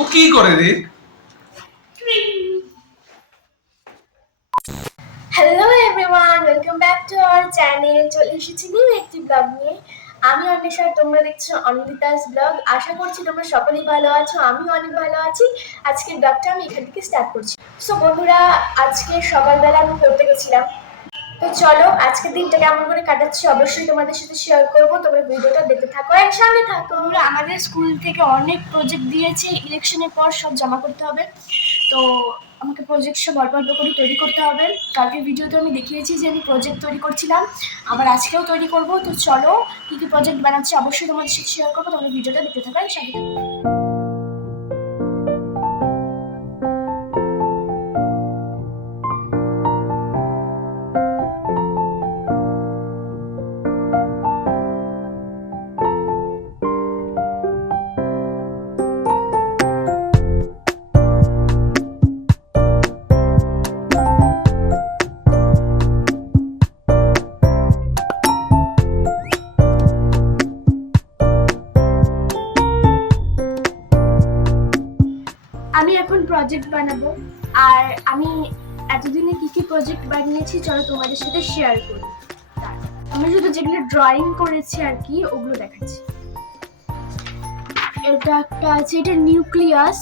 ও কি করে রে? Hello everyone, welcome back to our channel. চলে এসেছি নিউ একটি ব্লগ নিয়ে। আমি অন্বেষা, তোমরা দেখছো অনিন্দিতাস ব্লগ। আশা করছি তোমরা সকলেই ভালো আছো, আমিও অনেক ভালো আছি। আজকের ব্লগটা আমি এখান থেকে স্টার্ট করছি। সো বন্ধুরা, আজকে সকালবেলা আমি পড়তে গেছিলাম। তো চলো আজকের দিনটা কেমন করে কাটাচ্ছি অবশ্যই তোমাদের সাথে শেয়ার করবো। তোমরা ভিডিওটা দেখতে থাকো, একসঙ্গে থাকো। তোমরা আমাদের স্কুল থেকে অনেক প্রজেক্ট দিয়েছে, ইলেকশনের পর সব জমা করতে হবে। তো আমাকে প্রজেক্ট সব অল্প অল্প করে তৈরি করতে হবে। কালকের ভিডিওতে আমি দেখিয়েছি যে আমি প্রজেক্ট তৈরি করছিলাম, আবার আজকেও তৈরি করব। তো চলো কী কী প্রজেক্ট বানাচ্ছি অবশ্যই তোমাদের সাথে শেয়ার করবো। তোমরা ভিডিওটা দেখতে থাকো, একসঙ্গে থাকো। আমি এখন প্রজেক্ট বানাবো, আর আমি এতদিনে কি কি প্রজেক্ট বানিয়েছি চলো তোমাদের সাথে শেয়ার করি। আমি শুধু যেগুলো ড্রয়িং করেছি আর কি ওগুলো দেখাচ্ছি। এটা একটা আছে, এটা নিউক্লিয়াস,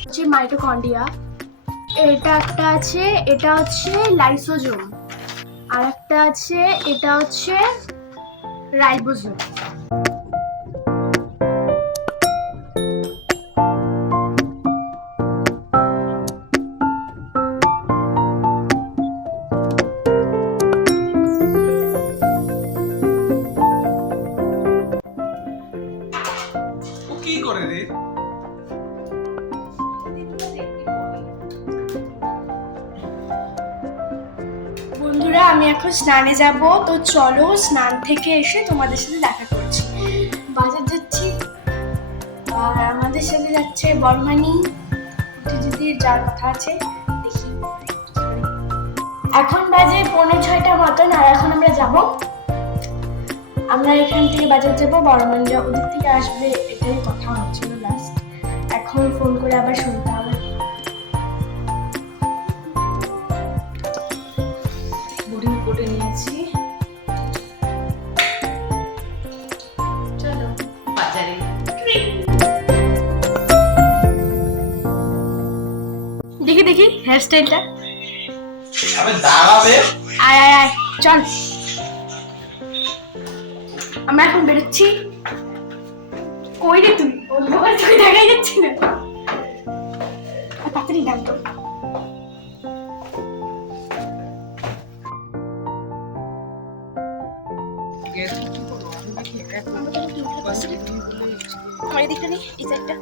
হচ্ছে মাইটোকন্ড্রিয়া। এটা একটা আছে, এটা হচ্ছে লাইসোজোম। আর একটা আছে, এটা হচ্ছে রাইবোজোম। ও কি করে রে? বন্ধুরা, আমি এখন স্নানে যাব। তো চলো স্নান থেকে এসে তোমাদের সাথে দেখা করছি। বাজার যাচ্ছি, আর আমাদের সাথে যাচ্ছে বর্মানি, দিদির যার কথা আছে। দেখি, এখন বাজে 5:45 মতন, আর এখন আমরা যাব। আমরা এখান থেকে বাজার যাবো, বর্মানরা ওদিক থেকে আসবে, এটাই কথা হচ্ছিল লাস্ট। এখন ফোন করে আবার শুনতে হবে। বোর্ডিং কোটে নিয়েছি, চলো বাজারে। দেখি দেখি হেয়ার স্টাইলটা। আবে দাঁড়াবে। আয় আয় আয়, চল। আমরা এখন বেরোচ্ছি। কই রে তুই? অন্ধকার তুই দেখাই যাচ্ছি না। তাড়াতাড়ি নাম তো। আমার এদিকটা নেই, এই সাইডটা।